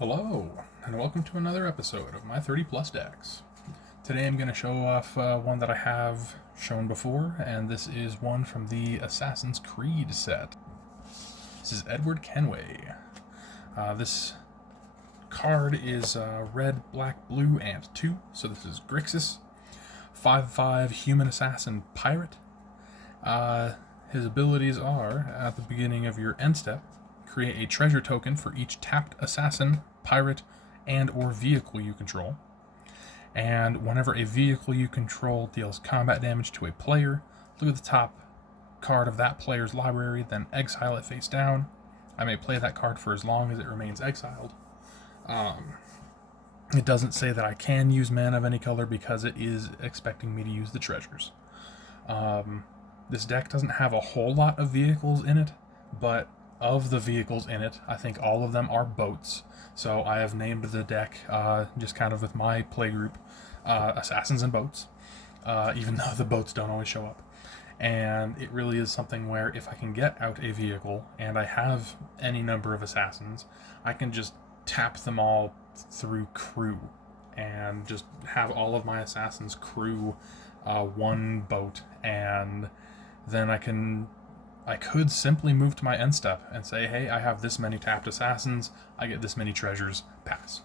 Hello, and welcome to another episode of my 30 plus decks. Today I'm going to show off one that I have shown before, and this is one from the Assassin's Creed set. This is Edward Kenway. This card is red, black, blue, and 2, so this is Grixis. 5/5 human assassin pirate. His abilities are, at the beginning of your end step, create a treasure token for each tapped assassin, pirate, and or vehicle you control. And whenever a vehicle you control deals combat damage to a player, look at the top card of that player's library, then exile it face down. I may play that card for as long as it remains exiled. It doesn't say that I can use mana of any color because it is expecting me to use the treasures. This deck doesn't have a whole lot of vehicles in it, but of the vehicles in it, I think all of them are boats. So I have named the deck, just kind of with my playgroup, Assassins and Boats, even though the boats don't always show up. And it really is something where if I can get out a vehicle and I have any number of assassins, I can just tap them all through crew and just have all of my assassins crew one boat, and then I could simply move to my end step and say, hey, I have this many tapped assassins, I get this many treasures, pass.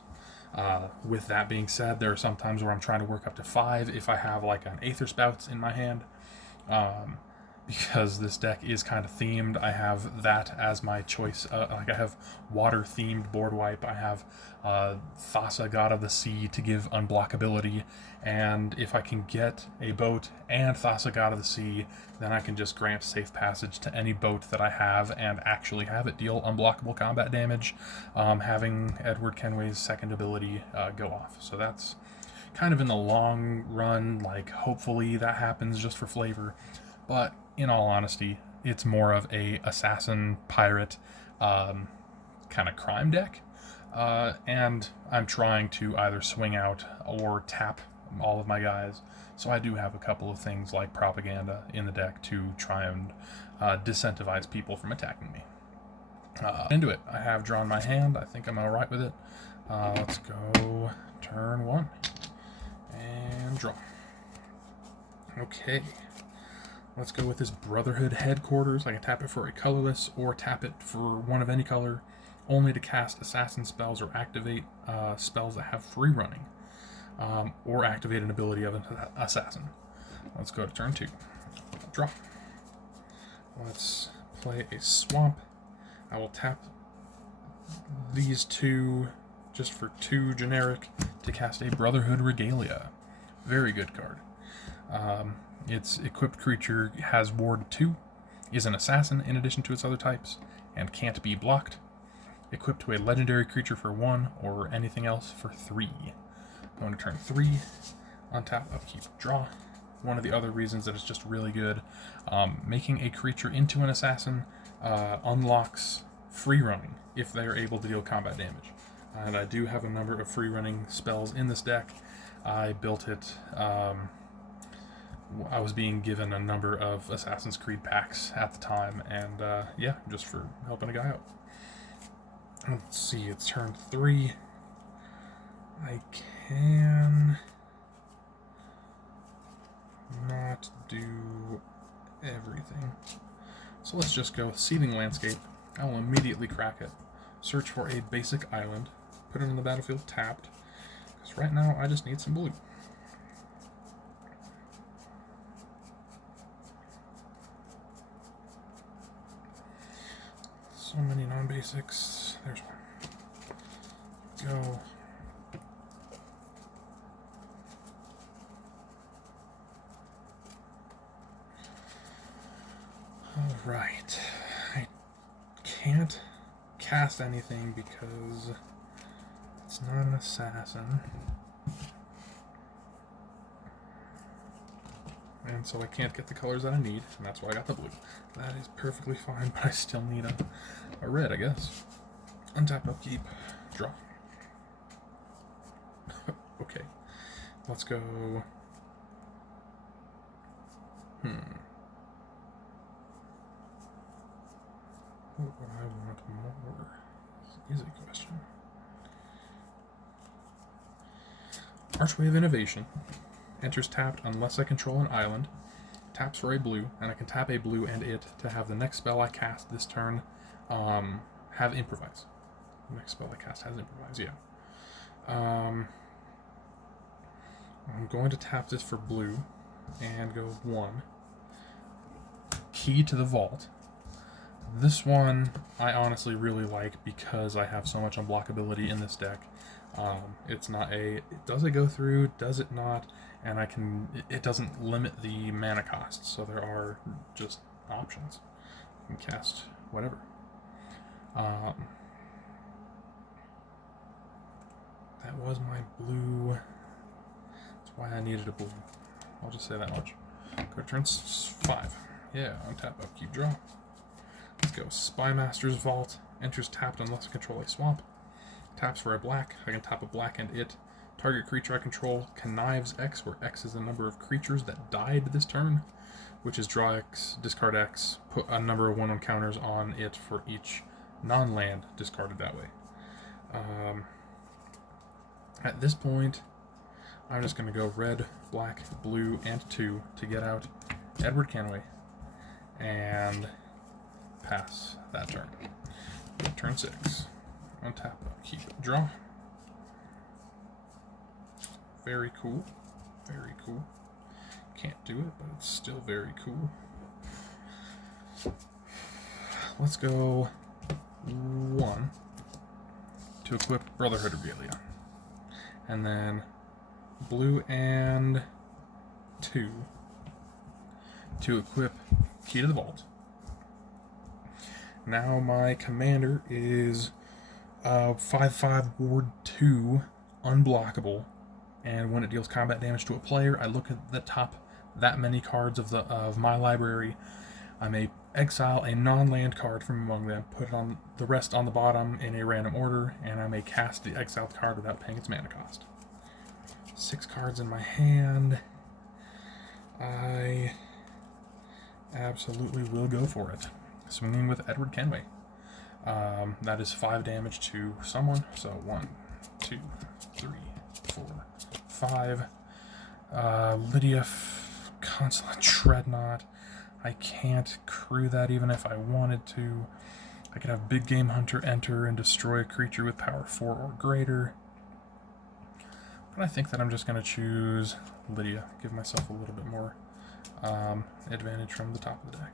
With that being said, there are some times where I'm trying to work up to 5 if I have like an Aether Spouts in my hand. Because this deck is kind of themed, I have that as my choice. I have water-themed board wipe, I have Thassa, God of the Sea, to give unblockability, and if I can get a boat and Thassa, God of the Sea, then I can just grant safe passage to any boat that I have and actually have it deal unblockable combat damage, having Edward Kenway's second ability go off. So that's kind of in the long run, like hopefully that happens just for flavor. But in all honesty, it's more of a assassin pirate kind of crime deck, and I'm trying to either swing out or tap all of my guys. So I do have a couple of things like propaganda in the deck to try and disincentivize people from attacking me. Into it, I have drawn my hand. I think I'm all right with it. Let's go turn 1 and draw. Okay. Let's go with this Brotherhood Headquarters. I can tap it for a colorless or tap it for one of any color, only to cast assassin spells or activate spells that have free running, or activate an ability of an assassin. Let's go to turn 2. Draw. Let's play a swamp. I will tap these 2 just for 2 generic to cast a Brotherhood Regalia. Very good card. Its equipped creature has Ward 2, is an assassin in addition to its other types, and can't be blocked. Equipped to a legendary creature for 1, or anything else for 3. Going to turn 3, untap, upkeep, draw. One of the other reasons that it's just really good, making a creature into an assassin unlocks free running if they are able to deal combat damage. And I do have a number of free running spells in this deck. I built it... I was being given a number of Assassin's Creed packs at the time, and yeah, just for helping a guy out. Let's see, it's turn 3. I can not do everything. So let's just go with Seething Landscape. I will immediately crack it. Search for a basic island. Put it on the battlefield tapped. Because right now I just need some blue. So many non-basics. There's one. Go. Alright. I can't cast anything because it's not an assassin. And so I can't get the colors that I need, and that's why I got the blue. That is perfectly fine, but I still need a red, I guess. Untap, upkeep, draw. Okay, let's go. What would I want more? This is a question. Archway of Innovation. Enters tapped unless I control an island. Taps for a blue, and I can tap a blue and it to have the next spell I cast this turn have improvise. The next spell I cast has improvise, yeah. I'm going to tap this for blue and go 1. Key to the Vault. This one I honestly really like because I have so much unblockability in this deck. It's not a, does it go through, does it not, and it doesn't limit the mana cost, so there are just options. You can cast whatever. That was my blue. That's why I needed a blue. I'll just say that much. Go to turn 5. Yeah, untap, upkeep, draw. Let's go. Spymaster's Vault. Enters tapped unless I control a swamp. Taps for a black. I can tap a black and it. Target creature I control connives X, where X is the number of creatures that died this turn, which is draw X, discard X, put a number of 1/1 counters on it for each non-land discarded that way. At this point, I'm just going to go red, black, blue, and 2 to get out Edward Kenway and pass that turn. Turn 6. Untap, keep, draw. Very cool. Very cool. Can't do it, but it's still very cool. Let's go 1 to equip Brotherhood Regalia. And then blue and 2 to equip Key to the Vault. Now my commander is 5/5 Ward 2, unblockable, and when it deals combat damage to a player, I look at the top that many cards of my library. I may exile a non-land card from among them, put on the rest on the bottom in a random order, and I may cast the exiled card without paying its mana cost. 6 cards in my hand. I absolutely will go for it. Swinging with Edward Kenway. That is 5 damage to someone. So 1, 2, 3, 4, 5. Lydia Consulate Dreadnought. I can't crew that even if I wanted to. I could have Big Game Hunter enter and destroy a creature with power 4 or greater. But I think that I'm just going to choose Lydia. Give myself a little bit more advantage from the top of the deck.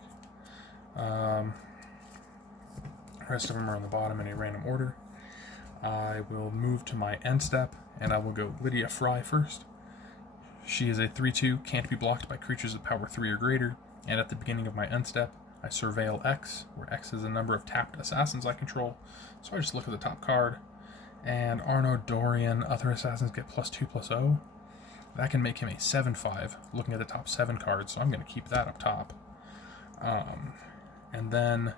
The rest of them are on the bottom in a random order. I will move to my end step, and I will go Lydia Fry first. She is a 3/2, can't be blocked by creatures with power 3 or greater, and at the beginning of my end step, I surveil X, where X is the number of tapped assassins I control. So I just look at the top card, and Arno Dorian, other assassins get +2/+0. That can make him a 7/5, looking at the top 7 cards, so I'm going to keep that up top. And then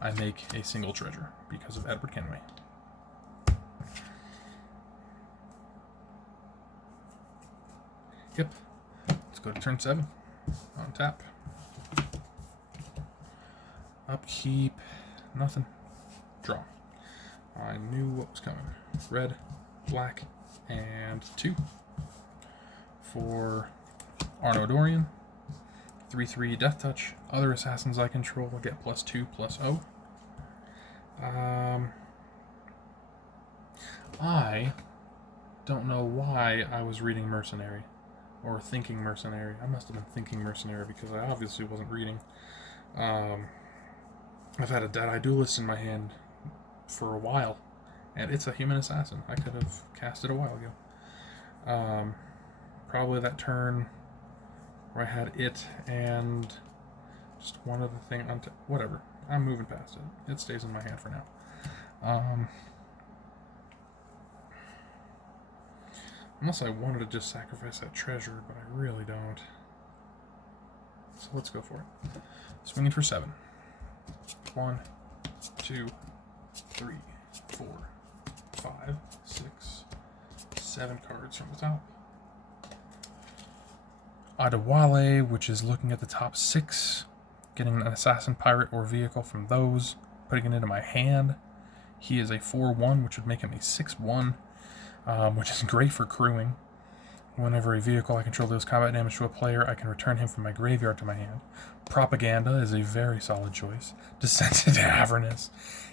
I make a single treasure because of Edward Kenway. Yep. Let's go to turn 7. On tap. Upkeep. Nothing. Draw. I knew what was coming. Red, black, and 2. For Arno Dorian. 3/3 Death Touch. Other assassins I control will get +2/+0. I don't know why I was reading Mercenary. Or thinking Mercenary. I must have been thinking Mercenary because I obviously wasn't reading. I've had a Dead-Eye Duelist in my hand for a while. And it's a human assassin. I could have cast it a while ago. Probably that turn where I had it and just one other thing. Whatever. I'm moving past it. It stays in my hand for now. Unless I wanted to just sacrifice that treasure, but I really don't. So let's go for it. Swinging for 7. 1, 2, 3, 4, 5, 6, 7 cards from the top. Adewale, which is looking at the top 6, getting an assassin, pirate, or vehicle from those, putting it into my hand. He is a 4/1, which would make him a 6/1, which is great for crewing. Whenever a vehicle I control deals combat damage to a player, I can return him from my graveyard to my hand. Propaganda is a very solid choice. Descent into Avernus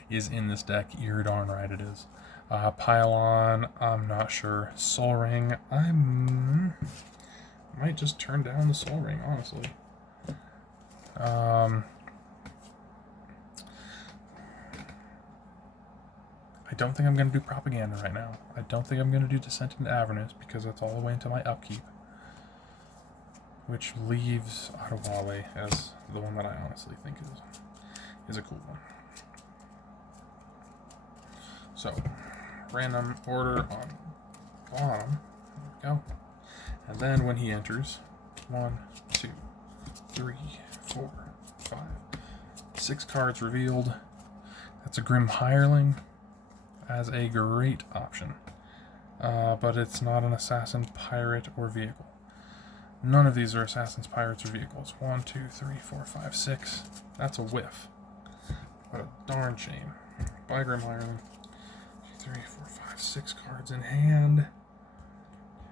is in this deck. You're darn right it is. Pylon, I'm not sure. Soul Ring, I might just turn down the Soul Ring, honestly. I don't think I'm going to do Propaganda right now. I don't think I'm going to do Descent into Avernus because that's all the way into my upkeep. Which leaves Adewale as the one that I honestly think is a cool one. So, random order on bottom. There we go. And then when he enters, 1, 2, 3, 4, 5, 6 cards revealed. That's a Grim Hireling as a great option. But it's not an assassin, pirate, or vehicle. None of these are assassins, pirates, or vehicles. 1, 2, 3, 4, 5, 6. That's a whiff. What a darn shame. Bye, Grim Hireling. 3, 4, 5, 6 cards in hand.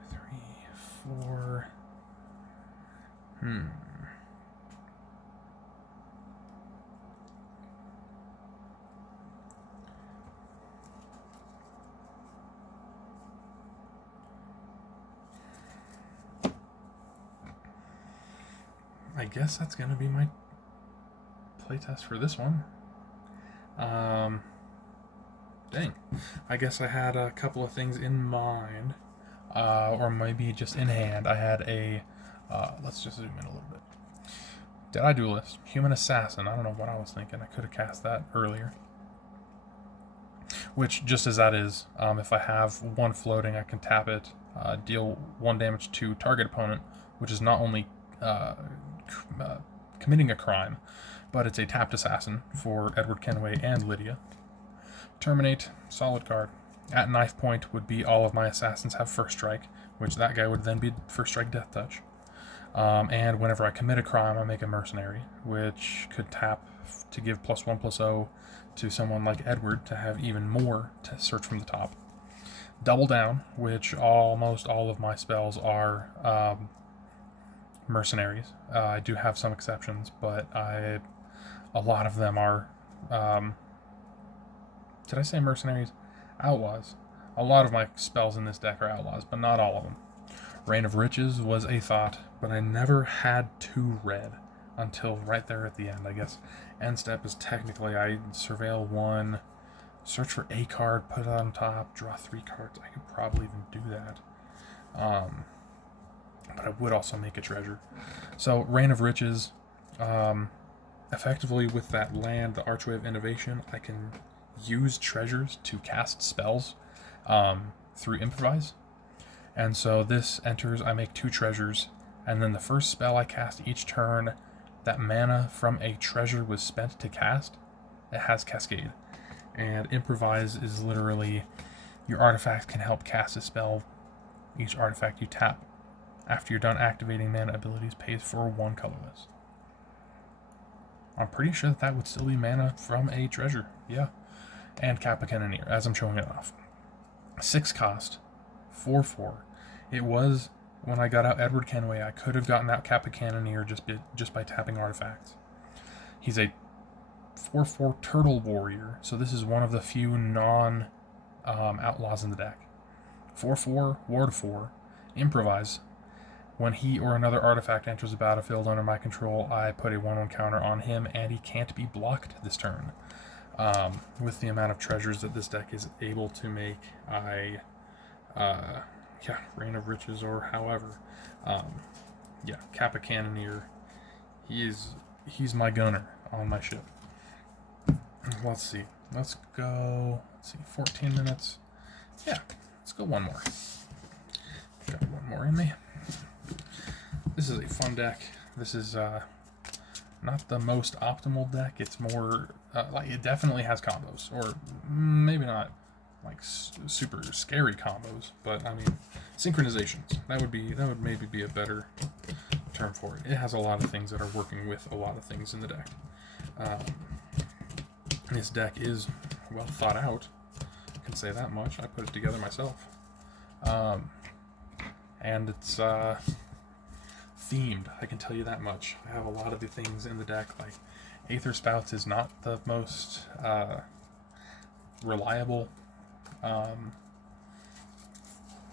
3, 4. I guess that's going to be my playtest for this one. Dang. I guess I had a couple of things in mind, or maybe just in hand. I had a, let's just zoom in a little bit. Dead-Eye Duelist, Human Assassin. I don't know what I was thinking. I could have cast that earlier. Which, just as that is, if I have one floating, I can tap it, deal 1 damage to target opponent, which is not only committing a crime, but it's a tapped assassin for Edward Kenway and Lydia. Terminate, solid card. At knife point would be all of my assassins have first strike, which that guy would then be first strike death touch. And whenever I commit a crime, I make a mercenary, which could tap to give +1/+0 to someone like Edward to have even more to search from the top. Double down, which almost all of my spells are mercenaries. I do have some exceptions, but a lot of them are, did I say mercenaries? Outlaws. A lot of my spells in this deck are outlaws, but not all of them. Reign of Riches was a thought, but I never had 2 red until right there at the end, I guess. End step is technically I surveil 1, search for a card, put it on top, draw 3 cards. I could probably even do that. But I would also make a treasure. So, Reign of Riches, effectively with that land, the Archway of Innovation, I can use treasures to cast spells through Improvise. And so this enters, I make 2 treasures, and then the first spell I cast each turn, that mana from a treasure was spent to cast, it has Cascade. And Improvise is literally, your artifact can help cast a spell. Each artifact you tap after you're done activating mana abilities pays for 1 colorless. I'm pretty sure that would still be mana from a treasure, yeah. And Kappa Cannoneer, as I'm showing it off. 6 cost, 4/4. It was, when I got out Edward Kenway, I could have gotten out Kappa Cannoneer just by tapping artifacts. He's a 4/4 Turtle Warrior, so this is one of the few non-outlaws in the deck. 4/4, Ward 4, Improvise. When he or another artifact enters the battlefield under my control, I put a 1/1 counter on him, and he can't be blocked this turn. With the amount of treasures that this deck is able to make, Reign of Riches or however. Kappa Cannoneer, he's my gunner on my ship. Let's see. Let's go, 14 minutes. Yeah, let's go one more. Got one more in me. This is a fun deck. This is not the most optimal deck. It's more it definitely has combos, or maybe not like super scary combos, but I mean synchronizations. That would maybe be a better term for it. It has a lot of things that are working with a lot of things in the deck. This deck is well thought out. I can say that much. I put it together myself. and it's themed. I can tell you that much. I have a lot of the things in the deck. Like Aether Spouts is not the most reliable.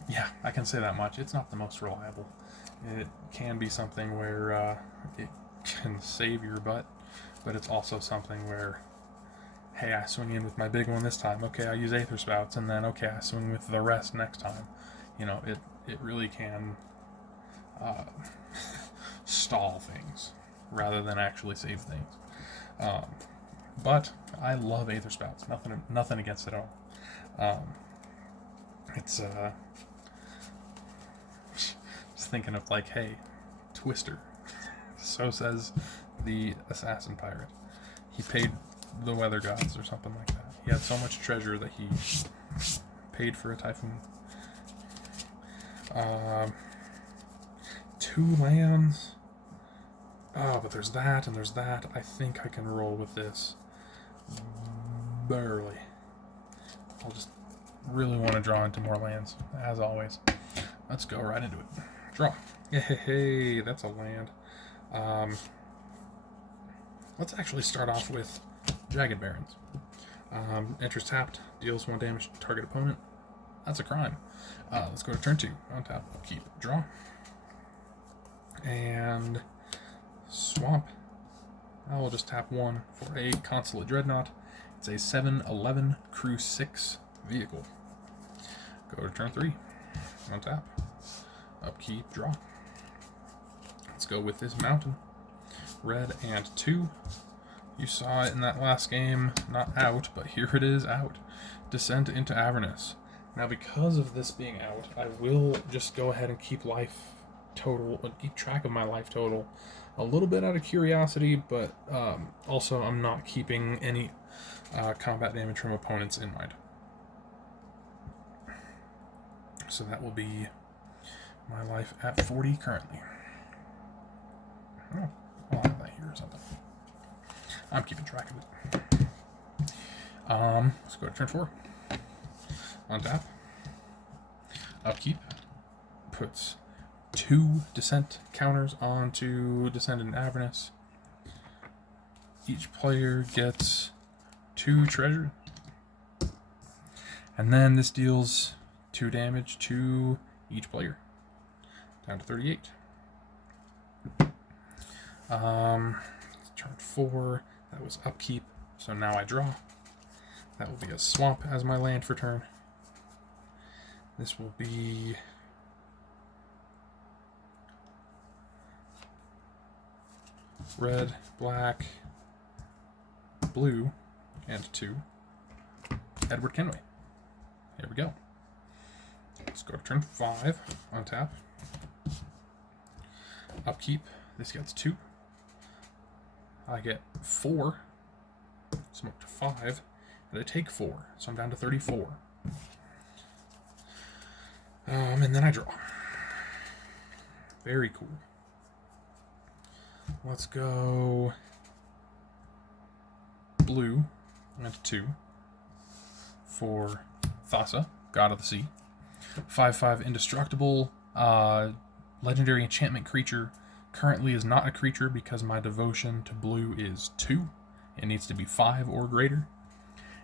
Yeah, I can say that much. It's not the most reliable. It can be something where it can save your butt, but it's also something where, hey, I swing in with my big one this time. Okay, I use Aether Spouts, and then okay, I swing with the rest next time. You know, it really can stall things rather than actually save things. But I love Aether Spouts. Nothing against it at all. It's just thinking of like, hey, Twister. So says the assassin pirate. He paid the weather gods or something like that. He had so much treasure that he paid for a typhoon. 2 lands. Oh, but there's that and there's that. I think I can roll with this. Barely. I'll just really want to draw into more lands, as always. Let's go right into it. Draw. Hey, that's a land. Let's actually start off with Jagged Barrens. Enters tapped, deals 1 damage to target opponent. That's a crime. Let's go to turn 2. On tap, keep, draw. And swamp. I will just tap 1 for a Consulate Dreadnought. It's a 7/11 Crew 6 vehicle. Go to turn 3. On tap. Upkeep, draw. Let's go with this mountain. Red and 2. You saw it in that last game, not out, but here it is out. Descent into Avernus. Now, because of this being out, I will just go ahead and keep keep track of my life total. A little bit out of curiosity, but also I'm not keeping any combat damage from opponents in mind. So that will be my life at 40 currently. Oh, I'll have that here or something. I'm keeping track of it. Let's go to turn 4. On tap. Upkeep. Puts 2 descent counters onto Descent in Avernus. Each player gets 2 treasure. And then this deals 2 damage to each player. Down to 38. Turn 4. That was upkeep. So now I draw. That will be a swamp as my land for turn. This will be red, black, blue, and 2. Edward Kenway. Here we go. Let's go to turn 5. On tap. Upkeep. This gets 2. I get 4. Smoke to 5. And I take 4. So I'm down to 34. And then I draw. Very cool. Let's go blue and 2 for Thassa, God of the Sea. 5/5 indestructible. Legendary enchantment creature. Currently is not a creature because my devotion to blue is 2. It needs to be 5 or greater.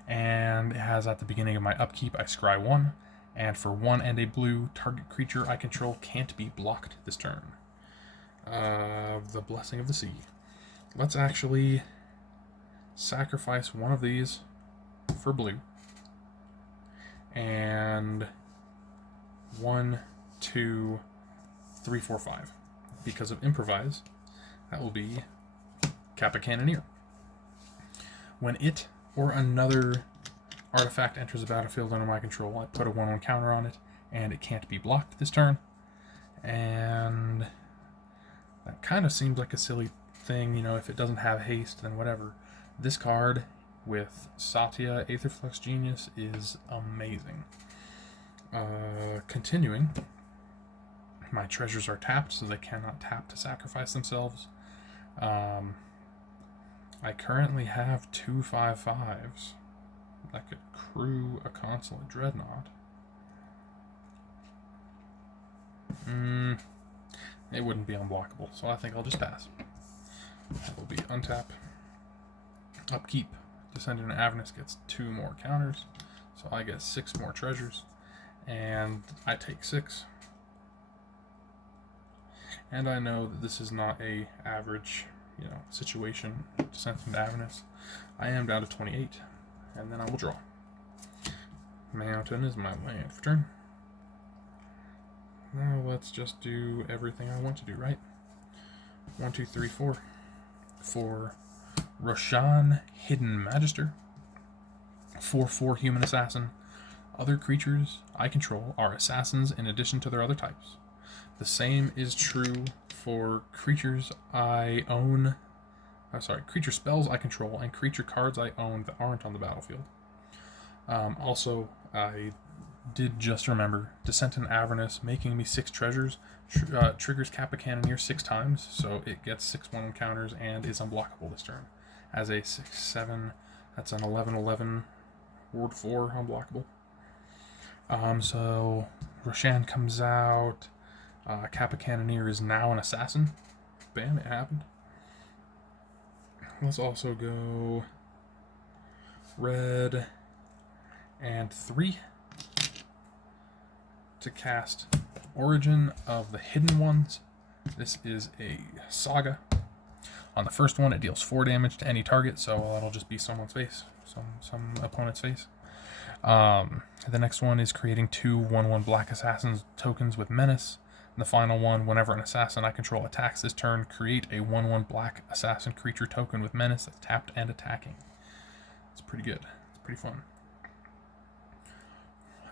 And it has at the beginning of my upkeep, I scry 1. And for 1 and a blue, target creature I control can't be blocked this turn. The Blessing of the Sea. Let's actually sacrifice one of these for blue. And 1, 2, 3, 4, 5. Because of improvise, that will be Kappa Cannoneer. When it or another artifact enters the battlefield under my control, I put a 1/1 counter on it, and it can't be blocked this turn. And that kind of seems like a silly thing, you know, if it doesn't have haste, then whatever. This card with Satya, Aetherflux Genius, is amazing. Continuing, my treasures are tapped, so they cannot tap to sacrifice themselves. I currently have 2 5/5s. I could crew a Consulate Dreadnought. It wouldn't be unblockable, so I think I'll just pass. That will be untap. Upkeep. Descendant Avernus gets 2 more counters, so I get 6 more treasures, and I take 6. And I know that this is not a average, situation. Descendant Avernus. I am down to 28, and then I will draw. Mountain is my land for turn. Now let's just do everything I want to do, right? 1, 2, 3, 4. For Roshan Hidden Magister. 4/4 Human Assassin. Other creatures I control are assassins in addition to their other types. The same is true for creatures I own. Creature spells I control and creature cards I own that aren't on the battlefield. Also, I did just remember Descendant Avernus making me 6 treasures triggers Kappa Cannoneer 6 times, so it gets 6/1 counters and is unblockable this turn. As a 6/7, that's an 11/11 Ward 4 unblockable. So Roshan comes out. Kappa Cannoneer is now an assassin. Bam, it happened. Let's also go red and 3 to cast Origin of the Hidden Ones. This is a saga. On the first one, it deals 4 damage to any target, so that'll just be someone's face, some opponent's face. The next one is creating 2 1/1 Black Assassins tokens with Menace. And the final one, whenever an assassin I control attacks this turn, create a 1/1 Black Assassin creature token with Menace that's tapped and attacking. It's pretty good. It's pretty fun.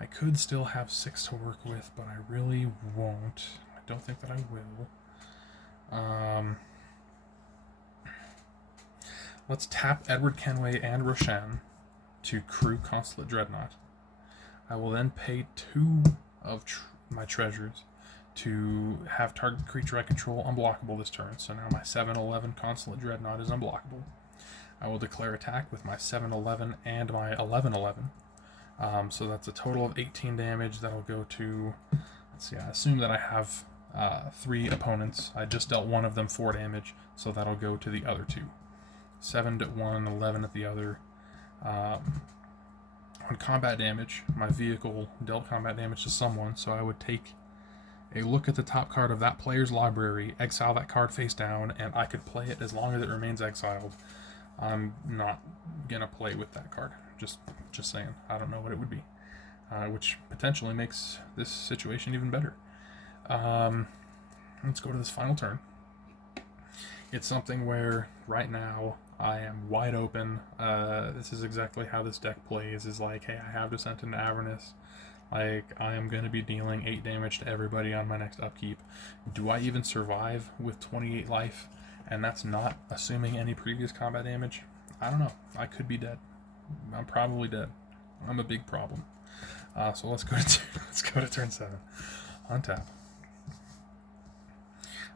I could still have 6 to work with, but I really won't. I don't think that I will. Let's tap Edward Kenway and Roshan to crew Consulate Dreadnought. I will then pay 2 of my treasures to have target creature I control unblockable this turn. So now my 7/11 Consulate Dreadnought is unblockable. I will declare attack with my 7/11 and my 11/11. So that's a total of 18 damage. That'll go to, let's see, I assume that I have 3 opponents. I just dealt one of them 4 damage, so that'll go to the other 2. 7 to 1, 11 at the other. On combat damage, my vehicle dealt combat damage to someone, so I would take a look at the top card of that player's library, exile that card face down, and I could play it as long as it remains exiled. I'm not gonna play with that card. Just saying. I don't know what it would be, which potentially makes this situation even better. Let's go to this final turn. It's something where right now I am wide open. This is exactly how this deck plays. Is like, hey, I have Descent into Avernus. Like, I am going to be dealing 8 damage to everybody on my next upkeep. Do I even survive with 28 life? And that's not assuming any previous combat damage. I don't know. I could be dead. I'm probably dead. I'm a big problem. So let's go to turn 7. Untap.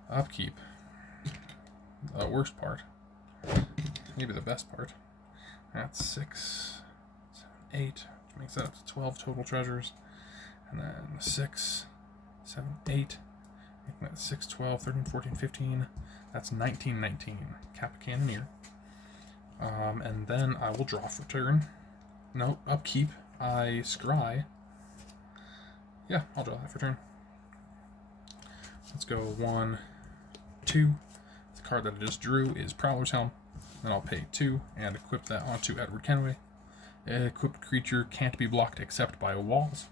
Upkeep. The worst part. Maybe the best part. That's 6, 7, 8. Which makes that up to 12 total treasures. And then 6, 7, 8. Making that 6, 12, 13, 14, 15. That's 19. Kappa Cannoneer. And then I will draw for turn. No, upkeep. I scry. Yeah, I'll draw that for turn. Let's go 1, 2. The card that I just drew is Prowler's Helm. Then I'll pay 2 and equip that onto Edward Kenway. Equipped creature can't be blocked except by walls.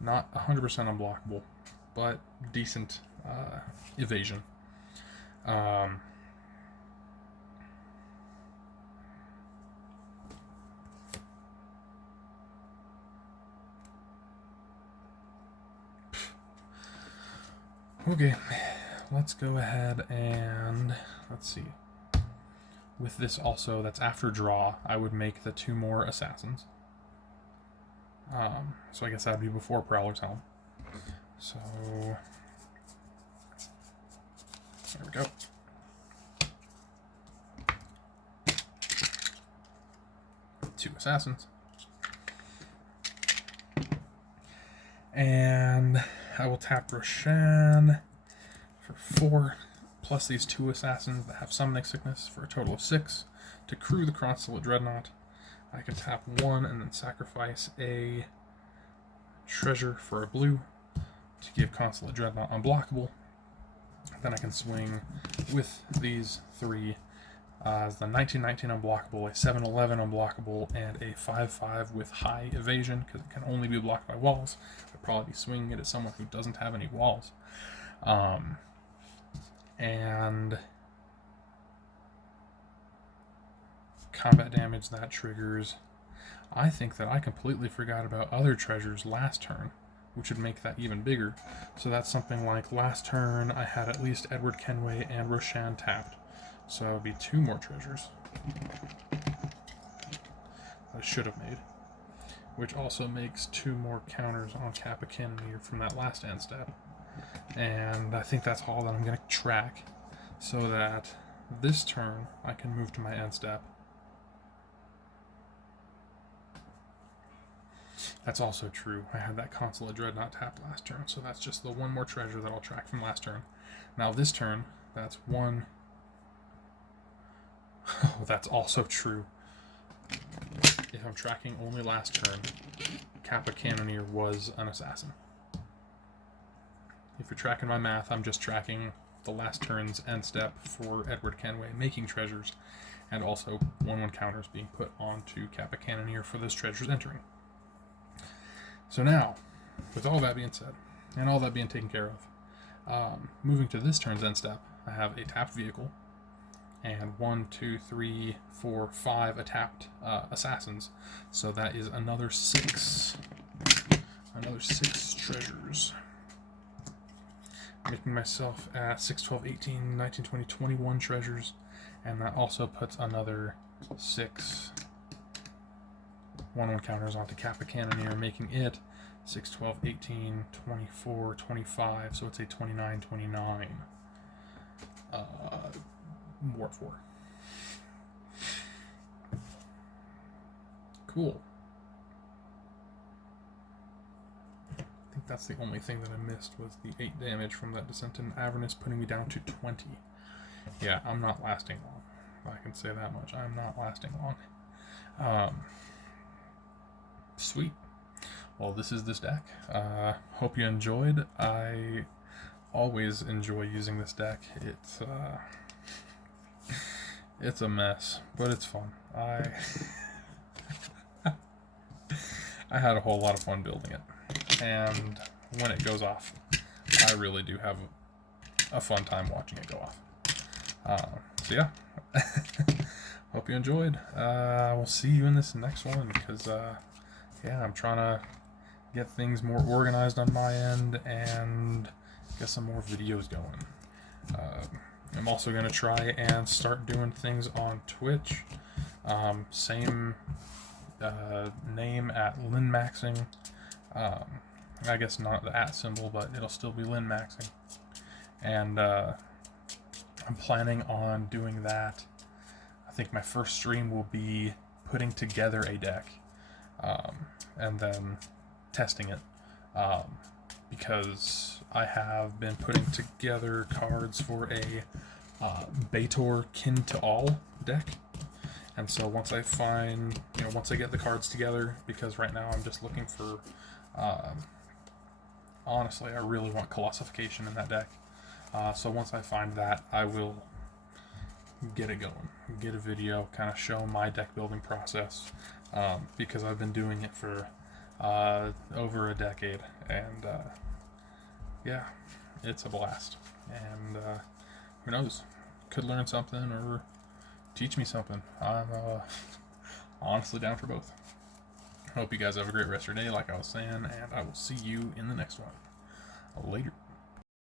Not 100% unblockable, but decent evasion. Okay, let's go ahead and let's see. With this also, that's after draw, I would make the 2 more assassins. So I guess that'd be before Prowler's Helm. So there we go. Two assassins. And I will tap Roshan for 4, plus these 2 assassins that have summoning sickness for a total of 6. To crew the Consulate Dreadnought, I can tap 1 and then sacrifice a treasure for a blue to give Consulate Dreadnought unblockable. Then I can swing with these 3 as the 1919 unblockable, a 711 unblockable, and a 5/5 with high evasion because it can only be blocked by walls. I'd probably be swinging it at someone who doesn't have any walls. And combat damage that triggers. I think that I completely forgot about other treasures last turn, which would make that even bigger. So that's something like last turn I had at least Edward Kenway and Roshan tapped. So it would be 2 more treasures that I should have made, which also makes 2 more counters on Kappa Cannoneer from that last end step. And I think that's all that I'm going to track, so that this turn I can move to my end step. That's also true. I had that Consulate Dreadnought tapped last turn, so that's just the 1 more treasure that I'll track from last turn. Now this turn, that's 1. Oh, that's also true. If I'm tracking only last turn, Kappa Cannoneer was an assassin. If you're tracking my math, I'm just tracking the last turn's end step for Edward Kenway making treasures, and also 1/1 counters being put onto Kappa Cannoneer for those treasures entering. So now, with all that being said, and all that being taken care of, moving to this turn's end step, I have a tapped vehicle, and 1, 2, 3, 4, 5 tapped assassins. So that is another 6. Another 6 treasures. Making myself at 6, 12, 18, 19, 20, 21 treasures. And that also puts another 6 1/1 counters onto Kappa Cannoneer, making it 6, 12, 18, 24, 25. So it's a 29, 29. War 4. Cool. I think that's the only thing that I missed was the 8 damage from that Descent in Avernus, putting me down to 20. Yeah, I'm not lasting long. I can say that much. I'm not lasting long. Sweet. Well, this is this deck. Hope you enjoyed. I always enjoy using this deck. It's a mess, but it's fun. I had a whole lot of fun building it, and when it goes off, I really do have a fun time watching it go off. So yeah, hope you enjoyed. We'll see you in this next one, because yeah, I'm trying to get things more organized on my end and get some more videos going. I'm also going to try and start doing things on Twitch. Same name at LinMaxing. I guess not the @ symbol, but it'll still be LinMaxing. And I'm planning on doing that. I think my first stream will be putting together a deck, and then testing it. Because I have been putting together cards for a Baitor Kin to All deck, and so once I find, once I get the cards together, because right now I'm just looking for, honestly, I really want Colossification in that deck. So once I find that, I will get it going, get a video, kind of show my deck building process, because I've been doing it for over a decade, and yeah, it's a blast. And who knows, could learn something or teach me something. I'm honestly down for both. Hope you guys have a great rest of your day, like I was saying, and I will see you in the next one. Later.